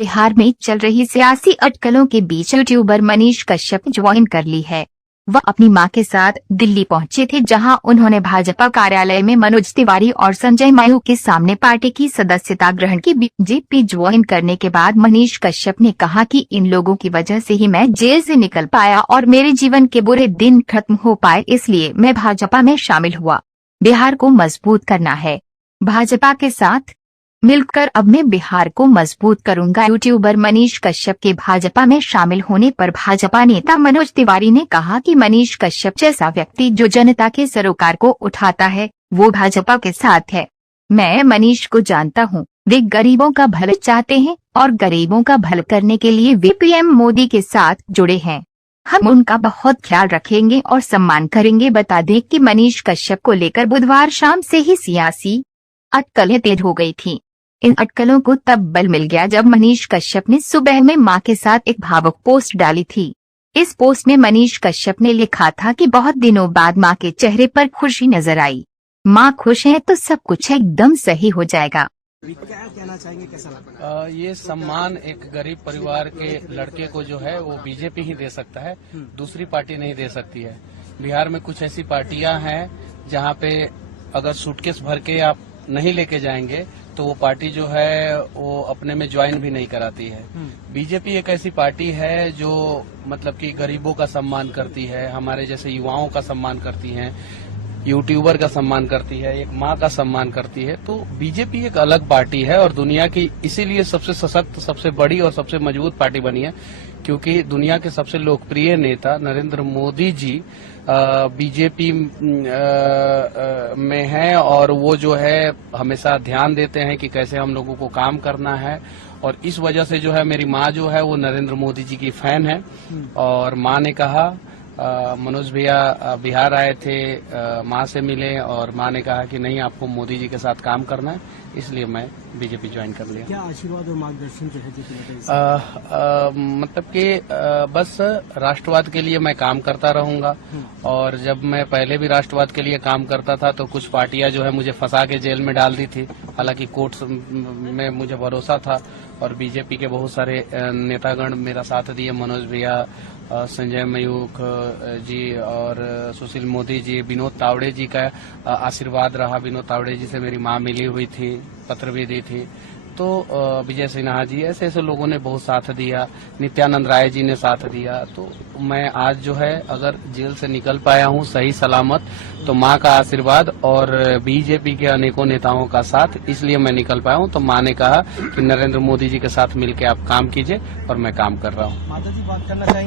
बिहार में चल रही सियासी अटकलों के बीच यूट्यूबर मनीष कश्यप ज्वाइन कर ली है। वह अपनी मां के साथ दिल्ली पहुंचे थे, जहां उन्होंने भाजपा कार्यालय में मनोज तिवारी और संजय मायूख के सामने पार्टी की सदस्यता ग्रहण की। बीजेपी ज्वाइन करने के बाद मनीष कश्यप ने कहा कि इन लोगों की वजह से ही मैं जेल से निकल पाया और मेरे जीवन के बुरे दिन खत्म हो पाए, इसलिए मैं भाजपा में शामिल हुआ। बिहार को मजबूत करना है, भाजपा के साथ मिलकर अब मैं बिहार को मजबूत करूंगा। यूट्यूबर मनीष कश्यप के भाजपा में शामिल होने पर भाजपा नेता मनोज तिवारी ने कहा कि मनीष कश्यप जैसा व्यक्ति जो जनता के सरोकार को उठाता है वो भाजपा के साथ है। मैं मनीष को जानता हूं, वे गरीबों का भला चाहते हैं और गरीबों का भला करने के लिए वे पीएम मोदी के साथ जुड़े हैं। हम उनका बहुत ख्याल रखेंगे और सम्मान करेंगे। बता दें कि मनीष कश्यप को लेकर बुधवार शाम से ही सियासी अटकलें तेज हो गई थी। इन अटकलों को तब बल मिल गया जब मनीष कश्यप ने सुबह में मां के साथ एक भावुक पोस्ट डाली थी। इस पोस्ट में मनीष कश्यप ने लिखा था कि बहुत दिनों बाद मां के चेहरे पर खुशी नजर आई। मां खुश है तो सब कुछ एकदम सही हो जाएगा। क्या कहना चाहेंगे, कैसा लगा? ये सम्मान एक गरीब परिवार के लड़के को जो है वो बीजेपी ही दे सकता है, दूसरी पार्टी नहीं दे सकती है। बिहार में कुछ ऐसी पार्टियां हैं जहां पे अगर सूटकेस भर के आप नहीं लेके जाएंगे तो वो पार्टी जो है वो अपने में ज्वाइन भी नहीं कराती है। बीजेपी एक ऐसी पार्टी है जो मतलब कि गरीबों का सम्मान करती है, हमारे जैसे युवाओं का सम्मान करती है, यूट्यूबर का सम्मान करती है, एक माँ का सम्मान करती है। तो बीजेपी एक अलग पार्टी है और दुनिया की इसीलिए सबसे सशक्त, सबसे बड़ी और सबसे मजबूत पार्टी बनी है, क्योंकि दुनिया के सबसे लोकप्रिय नेता नरेंद्र मोदी जी बीजेपी में हैं और वो जो है हमेशा ध्यान देते हैं कि कैसे हम लोगों को काम करना है। और इस वजह से जो है मेरी माँ जो है वो नरेंद्र मोदी जी की फैन है। और माँ ने कहा, मनोज भैया बिहार आए थे, माँ से मिले और माँ ने कहा कि नहीं, आपको मोदी जी के साथ काम करना है, इसलिए मैं बीजेपी ज्वाइन कर लिया। क्या आशीर्वाद और मार्गदर्शन जो है मतलब कि बस राष्ट्रवाद के लिए मैं काम करता रहूंगा। और जब मैं पहले भी राष्ट्रवाद के लिए काम करता था तो कुछ पार्टियां जो है मुझे फंसा के जेल में डाल दी थी, हालांकि कोर्ट में मुझे भरोसा था और बीजेपी के बहुत सारे नेतागण मेरा साथ दिए, मनोज भैया, संजय मायूख जी और सुशील मोदी जी, विनोद तावड़े जी का आशीर्वाद रहा। विनोद तावड़े जी से मेरी माँ मिली हुई थी, पत्र भी दी थी। तो विजय सिन्हा जी, ऐसे ऐसे लोगों ने बहुत साथ दिया, नित्यानंद राय जी ने साथ दिया। तो मैं आज जो है अगर जेल से निकल पाया हूँ सही सलामत तो माँ का आशीर्वाद और बीजेपी के अनेकों नेताओं का साथ, इसलिए मैं निकल पाया हूँ। तो माँ ने कहा कि नरेंद्र मोदी जी के साथ मिलकर आप काम कीजिए और मैं काम कर रहा हूँ। माता जी बात करना चाहेंगे?